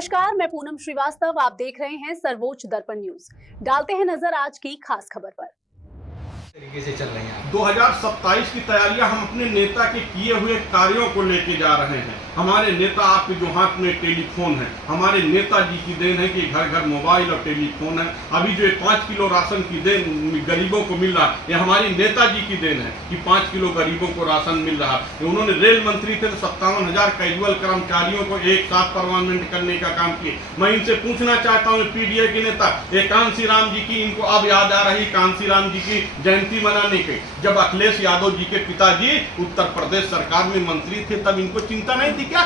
नमस्कार, मैं पूनम श्रीवास्तव। आप देख रहे हैं सर्वोच्च दर्पण न्यूज। डालते हैं नजर आज की खास खबर पर। तरीके से चल रही हैं 2027 की तैयारियां हम अपने नेता के किए हुए कार्यों को लेके जा रहे हैं। हमारे नेता आपके जो हाथ में टेलीफोन है, हमारे नेताजी की देन है कि घर घर मोबाइल और टेलीफोन है। अभी जो 5 किलो राशन की देन गरीबों को मिल रहा है, ये हमारी नेताजी की देन है कि 5 किलो गरीबों को राशन मिल रहा है। उन्होंने रेल मंत्री थे तो 57,000 कैजुअल कर्मचारियों को एक साथ परमानेंट करने का काम किए। मैं इनसे पूछना चाहता हूँ पीडीए के नेता, ये कांसी राम जी की इनको अब याद आ रही कांसी राम जी की जयंती मनाने के, जब अखिलेश यादव जी के पिताजी उत्तर प्रदेश सरकार में मंत्री थे तब इनको चिंता नहीं थी क्या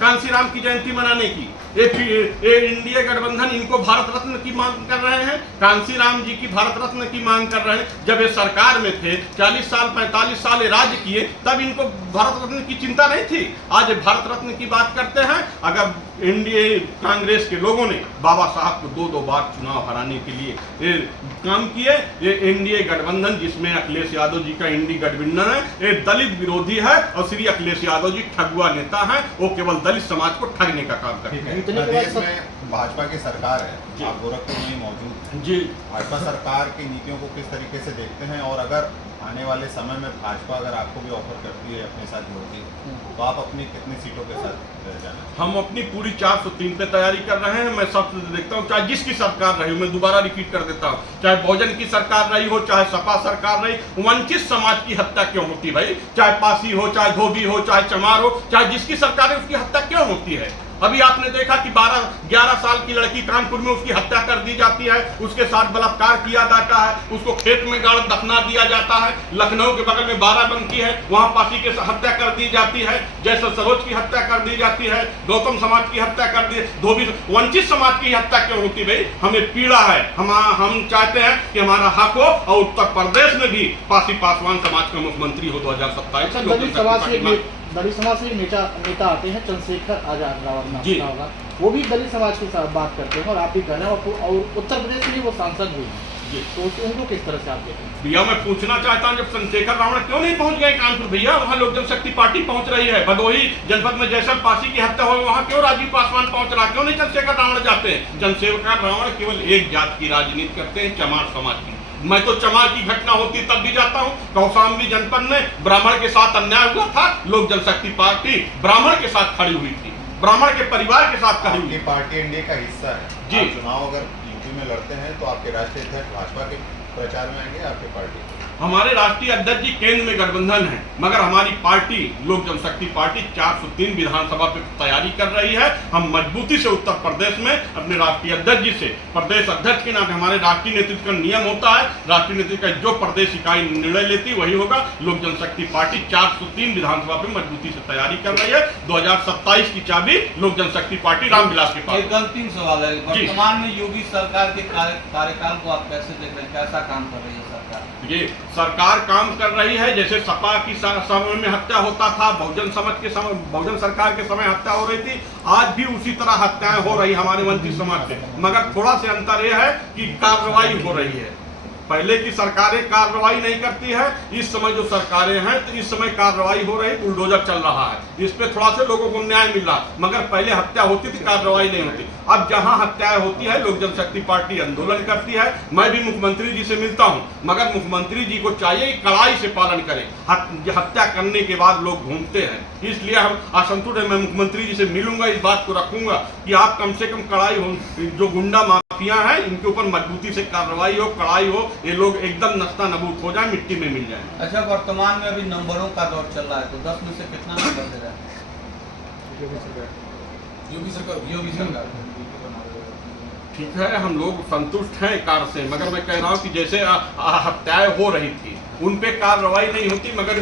कांसीराम की जयंती मनाने की? ये इंडिया गठबंधन इनको भारत रत्न की मांग कर रहे हैं, कांसीराम जी की भारत रत्न की मांग कर रहे हैं। जब ये सरकार में थे 40 साल 45 साल राज्य किए तब इनको भारत रत्न की चिंता नहीं थी। आज भारत रत्न की बात करते हैं। अगर इंडिया कांग्रेस के लोगों ने बाबा साहब को 2 बार चुनाव हराने के लिए ये काम किए, ये एनडीए गठबंधन जिसमें अखिलेश यादव जी का इंडी गठबंधन है, ये दलित विरोधी है और श्री अखिलेश यादव जी ठगुआ नेता है। वो केवल दलित समाज को ठगने का काम करते हैं। प्रदेश में भाजपा की सरकार है, आप गोरखपुर में मौजूद हैं जी। भाजपा सरकार की नीतियों को किस तरीके से देखते हैं, और अगर आने वाले समय में भाजपा अगर आपको भी ऑफर करती है अपने साथ जोड़ती है तो आप अपनी कितनी सीटों के साथ जाना? हम अपनी पूरी 403 पे तैयारी कर रहे हैं। मैं सब देखता हूँ, चाहे जिसकी सरकार रही हो, मैं दोबारा रिपीट कर देता हूँ, चाहे बहुजन की सरकार रही हो, चाहे सपा सरकार रही, वंचित समाज की हत्या क्यों होती भाई? चाहे पासी हो, चाहे धोबी हो, चाहे चमार हो, चाहे जिसकी सरकार है उसकी हत्या क्यों होती है? अभी आपने देखा कि 12-11 साल की लड़की कानपुर में उसकी हत्या कर दी जाती है, उसके साथ बलात्कार किया जाता है, उसको खेत में गाड़ दफना दिया जाता है। लखनऊ के बगल में बाराबंकी है, वहां पासी के हत्या कर दी जाती है, जैसे सरोज की हत्या कर दी जाती है, गौतम समाज की हत्या कर दी, धोबी वंचित समाज की हत्या क्यों होती भाई? हमें पीड़ा है। हम चाहते हैं कि हमारा हक हो और उत्तर प्रदेश में भी पासी पासवान समाज का मुख्यमंत्री हो 2027। दलित समाज से नेता आते हैं, चंद्रशेखर आजाद रावत होगा, वो भी दलित समाज के साथ बात करते हैं और आप भी कह रहे हैं, और उत्तर प्रदेश में वो सांसद हुए हैं, तो उनको किस तरह से आप देखें? भैया मैं पूछना चाहता हूं, जब चंद्रशेखर रावण क्यों नहीं पहुंच गए कानपुर? भैया वहां लोक जनशक्ति पार्टी पहुंच रही है। भदोही जनपद में जैसे पासी की हत्या हुई वहां क्यों राजीव पासवान पहुंच रहा? क्यों नहीं चंद्रशेखर रावण जाते हैं? चंद्रशेखर रावण केवल एक जात की राजनीति करते हैं, चमार समाज की। मैं तो चमार की घटना होती तब भी जाता हूँ। कौशाम्बी जनपद में ब्राह्मण के साथ अन्याय हुआ था, लोक जनशक्ति पार्टी ब्राह्मण के साथ खड़ी हुई थी, ब्राह्मण के परिवार के साथ खड़ी हुई। पार्टी एनडीए का हिस्सा है जी। चुनाव अगर यूपी में लड़ते हैं तो आपके राष्ट्रीय अध्यक्ष भाजपा के प्रचार में आएंगे आपकी पार्टी? हमारे राष्ट्रीय अध्यक्ष जी केंद्र में गठबंधन है, मगर हमारी पार्टी लोक जनशक्ति पार्टी 403 विधानसभा पे तैयारी कर रही है। हम मजबूती से उत्तर प्रदेश में अपने राष्ट्रीय अध्यक्ष जी से, प्रदेश अध्यक्ष के नाते हमारे राष्ट्रीय नेतृत्व का नियम होता है, राष्ट्रीय नेतृत्व का जो प्रदेश इकाई निर्णय लेती वही होगा। लोक जनशक्ति पार्टी 403 विधानसभा पे मजबूती से तैयारी कर रही है। 2027 की चाबी लोक जनशक्ति पार्टी रामविलास के पास। एक अंतिम सवाल है, वर्तमान में योगी सरकार के कार्यकाल को आप कैसे देख रहे हैं? कैसा काम कर रही है सरकार? ये सरकार काम कर रही है जैसे सपा की समय में हत्या होता था, बहुजन समाज के समय, बहुजन सरकार के समय हत्या हो रही थी, आज भी उसी तरह हत्याएं हो रही हमारे वंचित समाज से, मगर थोड़ा सा अंतर यह है कि कार्रवाई हो रही है। पहले की सरकारें कार्रवाई नहीं करती है, इस समय जो सरकारें हैं तो इस समय कार्रवाई हो रही, बुलडोजर चल रहा है, इस पे थोड़ा से लोगों को न्याय मिल रहा, मगर पहले हत्या होती थी, कार्रवाई नहीं होती। अब जहां हत्याएं होती है लोक जनशक्ति पार्टी आंदोलन करती है। मैं भी मुख्यमंत्री जी से मिलता हूं, मगर मुख्यमंत्री जी को चाहिए कि कड़ाई से पालन करें। हत्या करने के बाद लोग घूमते हैं, इसलिए हम असंतुष्ट है। मैं मुख्यमंत्री जी से मिलूंगा, इस बात को रखूंगा कि आप कम से कम कड़ाई हो, जो गुंडा माफिया हैं इनके ऊपर मजबूती से कार्रवाई हो, कड़ाई हो, ये लोग एकदम नस्ता नबूद हो जाए, मिट्टी में मिल जाए। अच्छा, वर्तमान में अभी नंबरों का दौर चल रहा है, तो 10 में से कितना नंबर दे रहा है योगी सरकार? ठीक है, हम लोग संतुष्ट हैं कार्य से, मगर मैं कह रहा हूँ कि जैसे हत्याएं हो रही थी उन पे कार्रवाई नहीं होती, मगर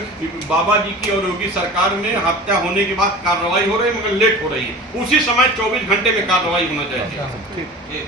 बाबा जी की और योगी सरकार में हत्या होने के बाद कार्रवाई हो रही है, मगर लेट हो रही है। उसी समय 24 घंटे में कार्रवाई होना चाहिए।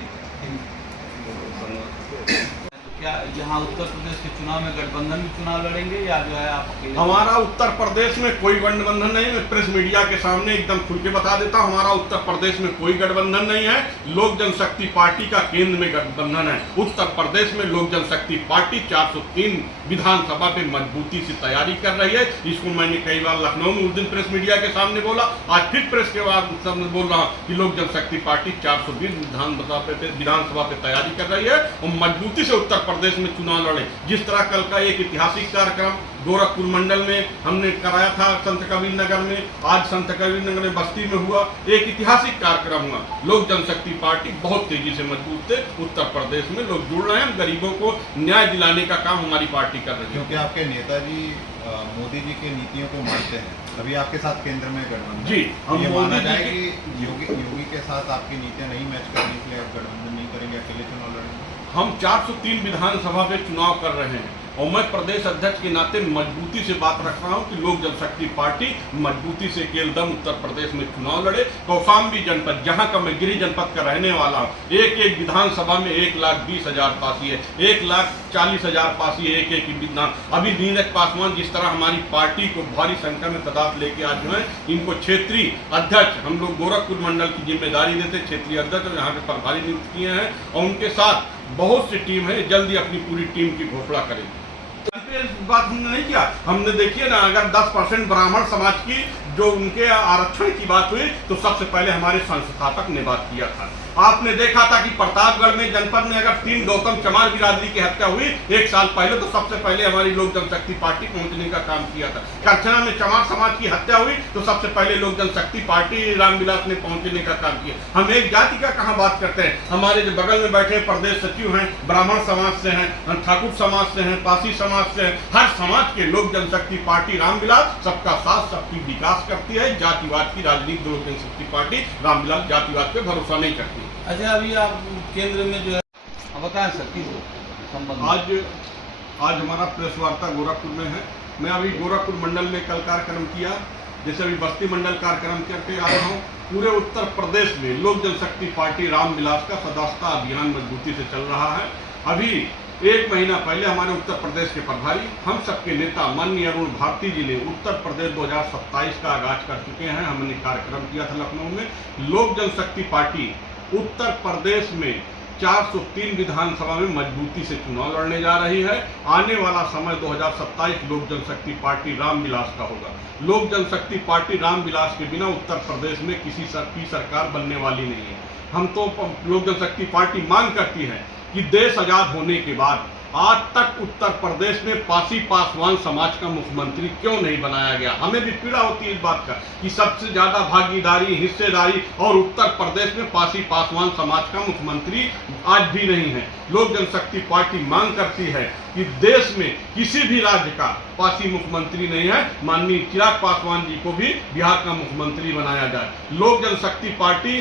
क्या यहाँ उत्तर प्रदेश के चुनाव में गठबंधन भी चुनाव लड़ेंगे या जो है आप अकेले? हमारा उत्तर प्रदेश में कोई गठबंधन नहीं। मैं प्रेस मीडिया के सामने एकदम खुल के बता देता हूँ, हमारा उत्तर प्रदेश में कोई गठबंधन नहीं है। लोक जनशक्ति पार्टी का केंद्र में गठबंधन है। उत्तर प्रदेश में लोक जनशक्ति पार्टी 403 विधानसभा पे मजबूती से तैयारी कर रही है। इसको मैंने कई बार लखनऊ में उस दिन प्रेस मीडिया के सामने बोला, आज फिर प्रेस के बाद बोल रहा हूँ कि लोक जनशक्ति पार्टी 420 विधानसभा पे तैयारी कर रही है और मजबूती से उत्तर प्रदेश में चुनाव लड़े। जिस तरह कल का एक ऐतिहासिक कार्यक्रम गोरखपुर मंडल में हमने कराया था संत कबीर नगर में, आज संत कबीर नगर में बस्ती में हुआ, एक ऐतिहासिक कार्यक्रम हुआ। लोक जनशक्ति पार्टी बहुत तेजी से मजबूत है। उत्तर प्रदेश में लोग जुड़ रहे हैं, गरीबों को न्याय दिलाने का काम हमारी पार्टी कर रही है। क्योंकि आपके नेताजी मोदी जी की नीतियों को मानते हैं, तभी आपके साथ केंद्र में गठबंधन। जी, हम ये माना मोदी जाए जी कि योगी के साथ आपकी नीतियां नहीं मैच करने के लिए आप गठबंधन नहीं करेंगे, अकेले चुनाव लड़ेंगे? हम 403 विधानसभा पे चुनाव कर रहे हैं और मैं प्रदेश अध्यक्ष के नाते मजबूती से बात रख रहा हूं कि लोक जनशक्ति पार्टी मजबूती से केवल दम उत्तर प्रदेश में चुनाव लड़े। कौशाम्बी जनपद, जहां का मैं गिरी जनपद का रहने वाला हूं, एक विधानसभा में 1,20,000 पासी है, 1,40,000 पासी है एक विधान। अभी नीरज पासवान जिस तरह हमारी पार्टी को भारी संख्या में तादाद लेके आज जो है, इनको क्षेत्रीय अध्यक्ष हम लोग गोरखपुर मंडल की जिम्मेदारी देते, क्षेत्रीय अध्यक्ष यहाँ के प्रभारी नियुक्त किए हैं और उनके साथ बहुत सी टीम है, जल्दी अपनी पूरी टीम की घोषणा करेंगे। बात हमने नहीं किया, हमने देखिए ना, अगर 10% ब्राह्मण समाज की जो उनके आरक्षण की बात हुई तो सबसे पहले हमारे संस्थापक ने बात किया था। आपने देखा था कि प्रतापगढ़ में जनपद में अगर 3 गौतम चमार बिरादरी की हत्या हुई 1 साल पहले, तो सबसे पहले हमारी लोक जनशक्ति पार्टी पहुंचने का काम किया था। करछना में चमार समाज की हत्या हुई तो सबसे पहले लोक जनशक्ति पार्टी रामविलास ने पहुंचने का काम किया। हम एक जाति का कहाँ बात करते हैं, हमारे जो बगल में बैठे प्रदेश सचिव हैं, ब्राह्मण समाज से हैं, ठाकुर समाज से हैं, पासी समाज से हैं, हर समाज के लोक जनशक्ति पार्टी रामविलास सबका साथ सबकी विकास करती है। जातिवाद की राजनीति लोक जनशक्ति पार्टी रामविलास जातिवाद पे भरोसा नहीं करती। अच्छा, अभी आप केंद्र में जो है बताएं सर किस संबंध? आज हमारा प्रेस वार्ता गोरखपुर में है। मैं अभी गोरखपुर मंडल में कल कार्यक्रम किया, जैसे अभी बस्ती मंडल कार्यक्रम करके आ रहा हूँ। पूरे उत्तर प्रदेश में लोक जनशक्ति पार्टी रामविलास का सदस्यता अभियान मजबूती से चल रहा है। अभी 1 महीना पहले हमारे उत्तर प्रदेश के प्रभारी, हम सबके नेता माननीय अरुण भारती जी ने उत्तर प्रदेश 2027 का आगाज कर चुके हैं। हमने कार्यक्रम किया था लखनऊ में। लोक जनशक्ति पार्टी उत्तर प्रदेश में 403 विधानसभा में मजबूती से चुनाव लड़ने जा रही है। आने वाला समय 2027 लोक जनशक्ति पार्टी रामविलास का होगा। लोक जनशक्ति पार्टी रामविलास के बिना उत्तर प्रदेश में किसी की सरकार बनने वाली नहीं है। हम तो लोक जनशक्ति पार्टी मांग करती है कि देश आजाद होने के बाद आज तक उत्तर प्रदेश में पासी पासवान समाज का मुख्यमंत्री क्यों नहीं बनाया गया। हमें भी पीड़ा होती है इस बात का कि सबसे ज्यादा भागीदारी, हिस्सेदारी और उत्तर प्रदेश में पासी पासवान समाज का मुख्यमंत्री आज भी नहीं है। लोक जनशक्ति पार्टी मांग करती है कि देश में किसी भी राज्य का पासी मुख्यमंत्री नहीं है, माननीय चिराग पासवान जी को भी बिहार का मुख्यमंत्री बनाया जाए। लोक जनशक्ति पार्टी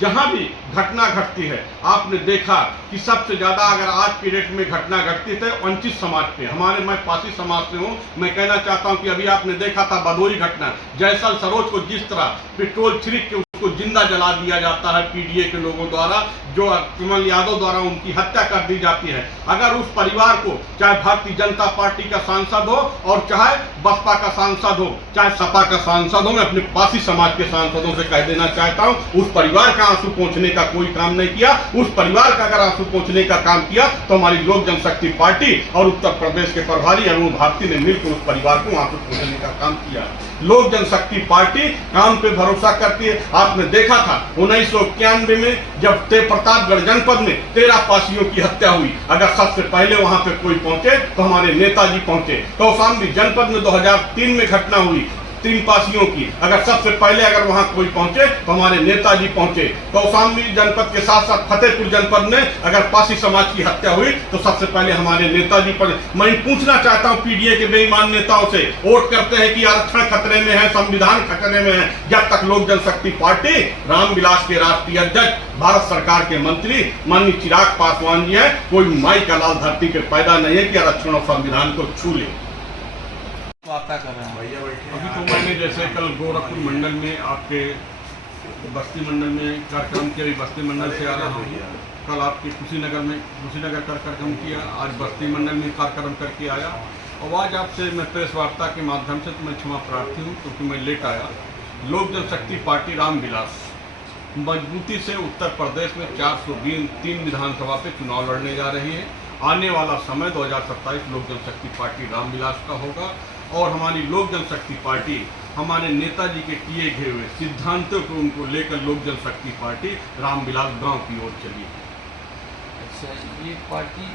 जहां भी घटना घटती है, आपने देखा कि सबसे ज्यादा अगर आज की डेट में घटना घटती है वंचित समाज पे, हमारे मैं पासी समाज से हूँ। मैं कहना चाहता हूँ कि अभी आपने देखा था भदोही घटना, जयसल सरोज को जिस तरह पेट्रोल छिड़क के उसको जिंदा जला दिया जाता है पीडीए के लोगों द्वारा, जो कमल यादव द्वारा उनकी हत्या कर दी जाती है। अगर उस परिवार को, चाहे भारतीय जनता पार्टी का सांसद हो और चाहे बसपा का सांसद हो, चाहे सपा का सांसद हो, मैं अपने पासी समाज के सांसदों से कह देना चाहता हूं, उस परिवार का आंसू पोंछने का कोई काम नहीं किया। उस परिवार का अगर आंसू पोंछने का काम किया तो हमारी लोक जनशक्ति पार्टी और उत्तर प्रदेश के प्रभारी अरुण भारती ने मिलकर उस परिवार को आंसू पोंछने का काम किया। लोक जनशक्ति पार्टी काम पे भरोसा करती है। आपने देखा था 1991 में जब प्रतापगढ़ जनपद में 13 पासियों की हत्या हुई, अगर सबसे पहले वहां पे कोई पहुंचे तो हमारे नेताजी पहुंचे। कौशाम्बी जनपद में 2003 में घटना हुई 3 पासियों की, अगर सबसे पहले अगर वहां कोई पहुंचे तो हमारे नेताजी पहुंचे। कौशाम्बी जनपद के साथ साथ फतेहपुर जनपद में अगर पासी समाज की हत्या हुई तो सबसे पहले हमारे नेताजी पर। मैं पूछना चाहता हूं पीडीए के बेईमान नेताओं से, वोट करते हैं कि आरक्षण खतरे में है, संविधान खतरे में है, जब तक लोक जनशक्ति पार्टी रामविलास के राष्ट्रीय अध्यक्ष, भारत सरकार के मंत्री माननीय चिराग पासवान जी है, कोई माई का लाल धरती पे पैदा नहीं है कि आरक्षण और संविधान को छू ले। वार्ता कर रहे हैं अभी तो मैंने जैसे कल गोरखपुर मंडल में आपके बस्ती मंडल में कार्यक्रम किया, बस्ती मंडल से आ रहा हूँ। कल आपके कुशीनगर कार्यक्रम किया, आज बस्ती मंडल में कार्यक्रम करके आया और आज आपसे मैं प्रेस वार्ता के माध्यम से तो मैं क्षमा प्रार्थी हूँ क्योंकि मैं लेट आया। लोक जनशक्ति पार्टी रामविलास मजबूती से उत्तर प्रदेश में 403 विधानसभा पे चुनाव लड़ने जा रही है। आने वाला समय 2027 लोक जनशक्ति पार्टी रामविलास का होगा और हमारी लोक जनशक्ति पार्टी हमारे नेताजी के किए गए हुए सिद्धांतों को उनको लेकर लोक जनशक्ति पार्टी रामविलास गांव की ओर चली है। अच्छा, ये पार्टी